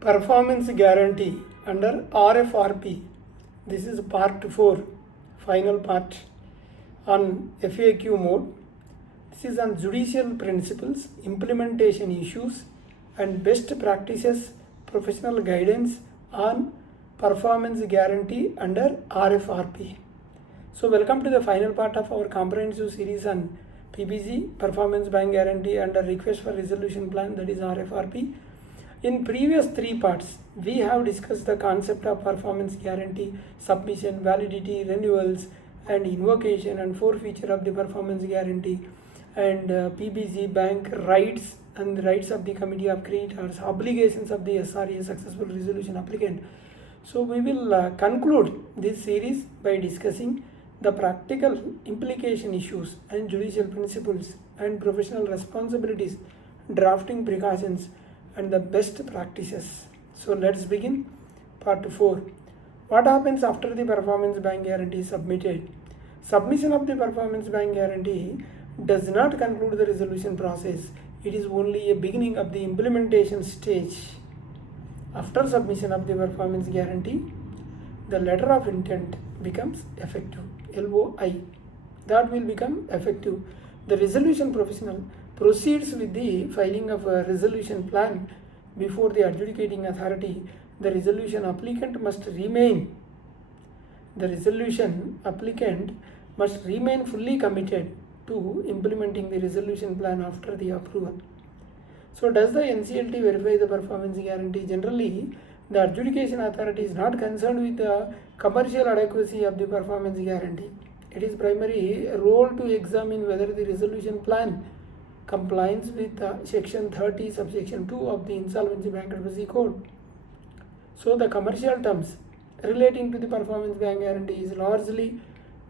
Performance guarantee under RFRP. This is part 4, final part on FAQ mode. This is on judicial principles, implementation issues, and best practices, professional guidance on performance guarantee under RFRP. So welcome to the final part of our comprehensive series on PBG, Performance Bank Guarantee under Request for Resolution Plan, that is RFRP. In previous 3 parts, we have discussed the concept of performance guarantee, submission, validity, renewals, and invocation and forfeiture of the performance guarantee, and PBG bank rights and the rights of the committee of creditors, obligations of the SRA successful resolution applicant. So we will conclude this series by discussing the practical implication issues and judicial principles and professional responsibilities, drafting precautions, and the best practices. So let's begin part 4. What happens after the performance bank guarantee is submitted? Submission of the performance bank guarantee does not conclude the resolution process. It is only a beginning of the implementation stage. After submission of the performance guarantee, the letter of intent becomes effective, LOI. That will become effective. The resolution professional proceeds with the filing of a resolution plan before the adjudicating authority. The resolution applicant must remain fully committed to implementing the resolution plan after the approval. So does the NCLT verify the performance guarantee? Generally, the adjudication authority is not concerned with the commercial adequacy of the performance guarantee. It is primary role to examine whether the resolution plan complies with section 30 subsection 2 of the Insolvency and Bankruptcy Code. So the commercial terms relating to the performance bank guarantee is largely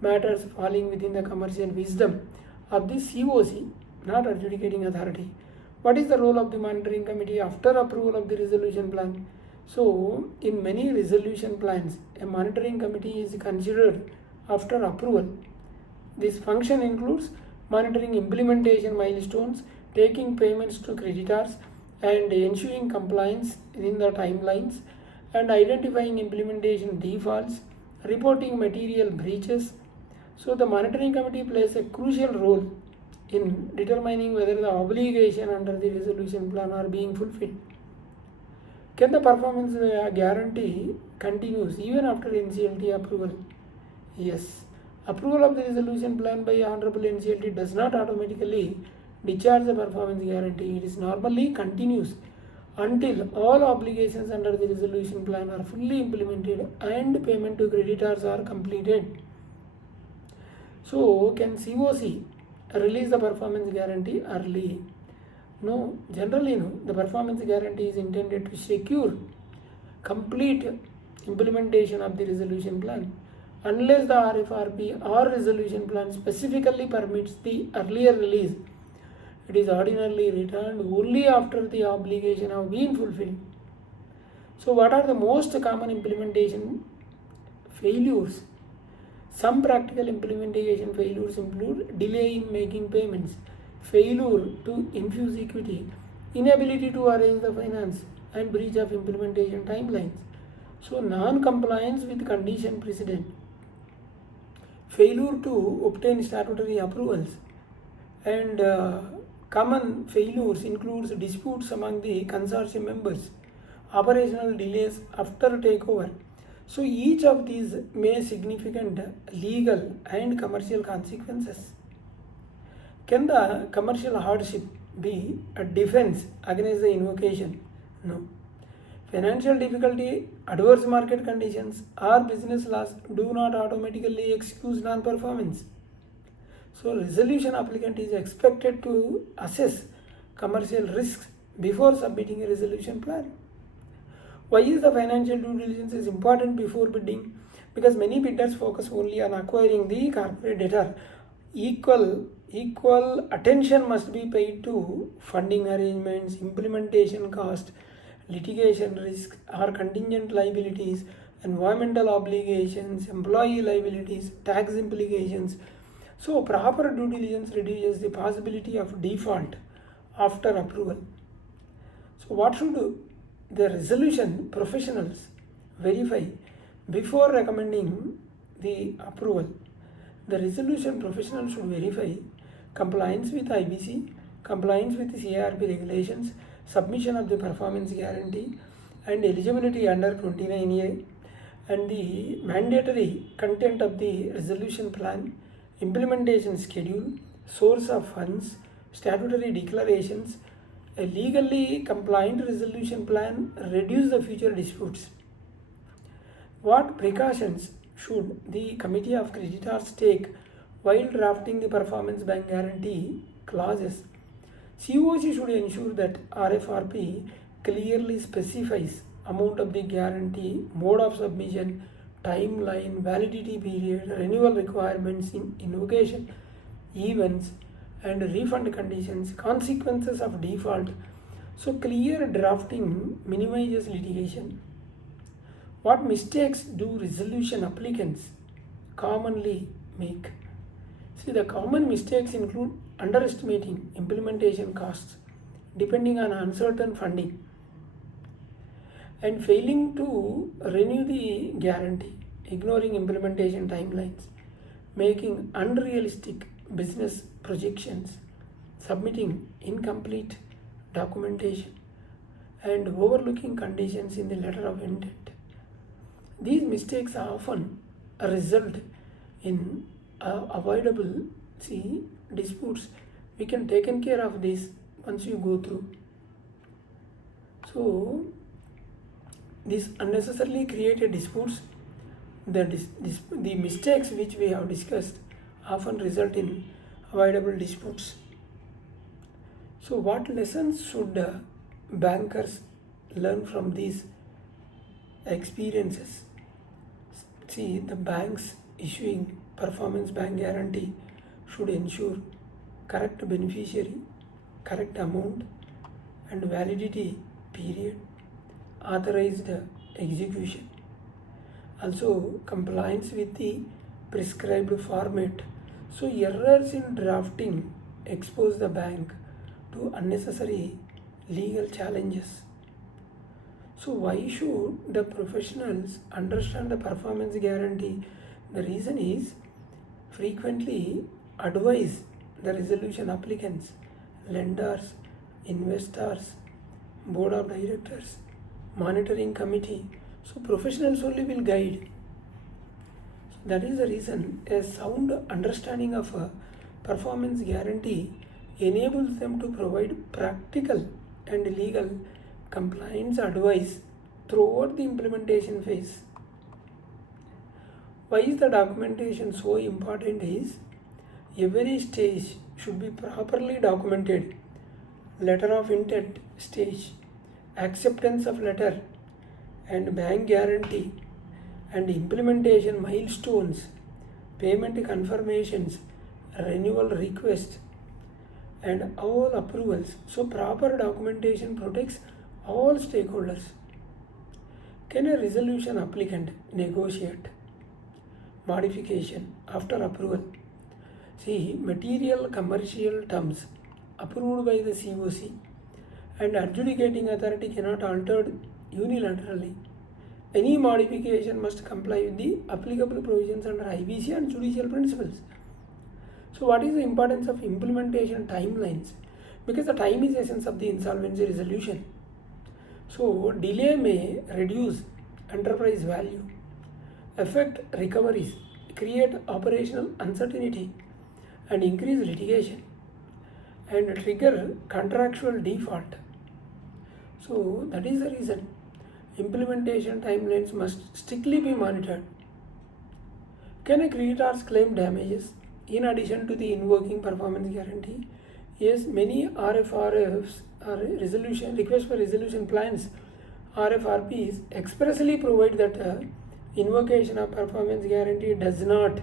matters falling within the commercial wisdom of the COC, not adjudicating authority. What is the role of the monitoring committee after approval of the resolution plan? So in many resolution plans, a monitoring committee is considered after approval. This function includes monitoring implementation milestones, taking payments to creditors, and ensuring compliance within the timelines, and identifying implementation defaults, reporting material breaches. So the monitoring committee plays a crucial role in determining whether the obligation under the resolution plan are being fulfilled. Can the performance guarantee continues even after NCLT approval? Yes. Approval of the resolution plan by Honorable NCLT does not automatically discharge the performance guarantee. It is normally continues until all obligations under the resolution plan are fully implemented and payment to creditors are completed. So can COC release the performance guarantee early? No, generally no. The performance guarantee is intended to secure complete implementation of the resolution plan. Unless the RFRP or resolution plan specifically permits the earlier release, it is ordinarily returned only after the obligation have been fulfilled. So what are the most common implementation failures? Some practical implementation failures include delay in making payments, failure to infuse equity, inability to arrange the finance, and breach of implementation timelines. So non-compliance with condition precedent, failure to obtain statutory approvals, and common failures includes disputes among the consortium members, operational delays after takeover. So each of these may significant legal and commercial consequences. Can the commercial hardship be a defense against the invocation? No. Financial difficulty, adverse market conditions, or business loss do not automatically excuse non-performance. So resolution applicant is expected to assess commercial risks before submitting a resolution plan. Why is the financial due diligence is important before bidding? Because many bidders focus only on acquiring the corporate debtor. Equal attention must be paid to funding arrangements, implementation cost, litigation risk or contingent liabilities, environmental obligations, employee liabilities, tax implications. So proper due diligence reduces the possibility of default after approval. So what should the resolution professionals verify before recommending the approval. The resolution professional should verify compliance with IBC, compliance with CIRP regulations, submission of the performance guarantee, and eligibility under 29A, and the mandatory content of the resolution plan, implementation schedule, source of funds, statutory declarations. A legally compliant resolution plan reduce the future disputes. What precautions should the Committee of Creditors take while drafting the performance bank guarantee clauses? COC should ensure that RFRP clearly specifies amount of the guarantee, mode of submission, timeline, validity period, renewal requirements, invocation events, and refund conditions, consequences of default. So clear drafting minimizes litigation. What mistakes do resolution applicants commonly make? See, the common mistakes include underestimating implementation costs depending on uncertain funding, and failing to renew the guarantee, ignoring implementation timelines, making unrealistic business projections, submitting incomplete documentation, and overlooking conditions in the letter of intent. These mistakes often result in avoidable disputes. We can taken care of this once you go through. So these unnecessarily created disputes, the mistakes which we have discussed often result in avoidable disputes. So what lessons should bankers learn from these experiences? See, the banks issuing performance bank guarantee should ensure correct beneficiary, correct amount and validity period, authorized execution, also compliance with the prescribed format. So errors in drafting expose the bank to unnecessary legal challenges. So why should the professionals understand the performance guarantee? The reason is frequently advise the resolution applicants, lenders, investors, board of directors, monitoring committee. So professionals only will guide. So that is the reason a sound understanding of a performance guarantee enables them to provide practical and legal compliance advice throughout the implementation phase. Why is the documentation so important is every stage should be properly documented. Letter of intent stage, acceptance of letter and bank guarantee, and implementation milestones, payment confirmations, renewal request, and all approvals. So proper documentation protects all stakeholders. Can a resolution applicant negotiate modification after approval? See, material commercial terms approved by the COC and adjudicating authority cannot alter unilaterally. Any modification must comply with the applicable provisions under IBC and judicial principles. So what is the importance of implementation timelines? Because the time is the essence of the insolvency resolution. So delay may reduce enterprise value, affect recoveries, create operational uncertainty, and increase litigation, and trigger contractual default. So that is the reason implementation timelines must strictly be monitored. Can a creditors claim damages in addition to the invoking performance guarantee? Yes, many RFRFs or resolution request for resolution plans, RFRPs expressly provide that invocation of performance guarantee does not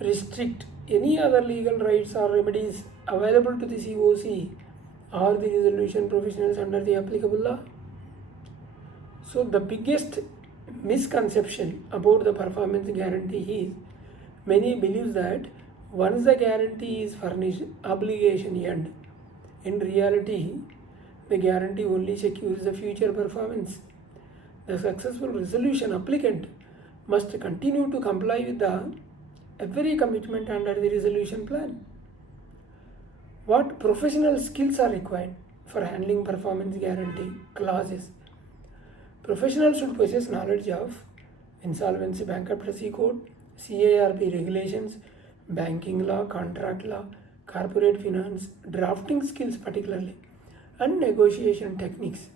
restrict any other legal rights or remedies available to the COC or the resolution professionals under the applicable law. So the biggest misconception about the performance guarantee is many believe that once the guarantee is furnished, obligation end. In reality, The guarantee only secures the future performance. The successful resolution applicant must continue to comply with every commitment under the resolution plan. What professional skills are required for handling performance guarantee clauses? Professionals should possess knowledge of Insolvency Bankruptcy Code, CIRP regulations, banking law, contract law, corporate finance, drafting skills particularly, and negotiation techniques.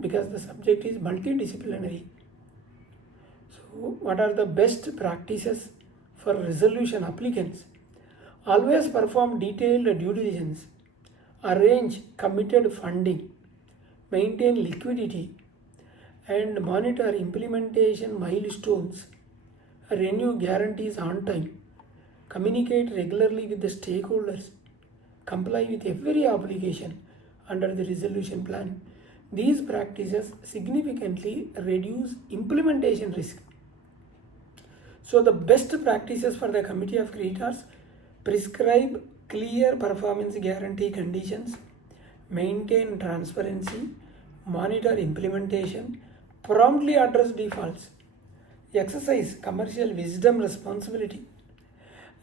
Because the subject is multidisciplinary. So what are the best practices for resolution applicants? Always perform detailed due diligence, arrange committed funding, maintain liquidity, and monitor implementation milestones, renew guarantees on time, communicate regularly with the stakeholders, comply with every obligation under the resolution plan. These practices significantly reduce implementation risk. So the best practices for the Committee of Creditors: prescribe clear performance guarantee conditions, maintain transparency, monitor implementation, promptly address defaults, exercise commercial wisdom responsibility,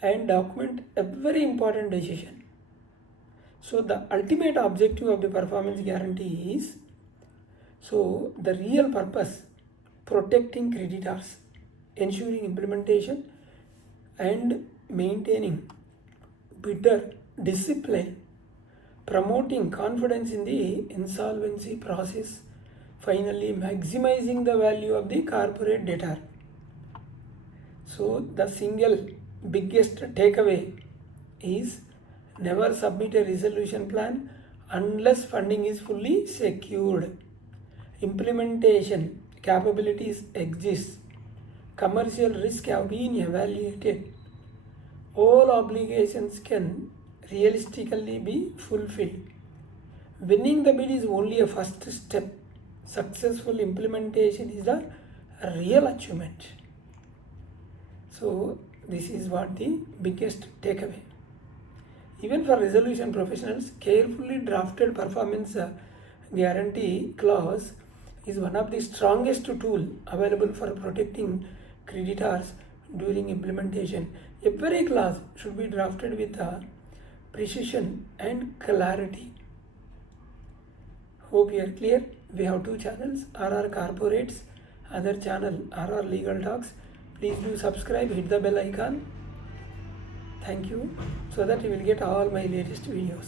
and document every important decision. So the ultimate objective of the performance guarantee is, the real purpose, protecting creditors, ensuring implementation, and maintaining bidder discipline, promoting confidence in the insolvency process, finally maximizing the value of the corporate debtor. So the single biggest takeaway is, never submit a resolution plan unless funding is fully secured, implementation capabilities exist, commercial risk have been evaluated, all obligations can realistically be fulfilled. Winning the bid is only a first step. Successful implementation is the real achievement. So this is what the biggest takeaway. Even for resolution professionals, carefully drafted performance guarantee clause is one of the strongest tool available for protecting creditors during implementation. Every clause should be drafted with precision and clarity. Hope you are clear. We have two channels, RR Corporates, other channel RR Legal Talks. Please do subscribe, hit the bell icon. Thank you, so that you will get all my latest videos.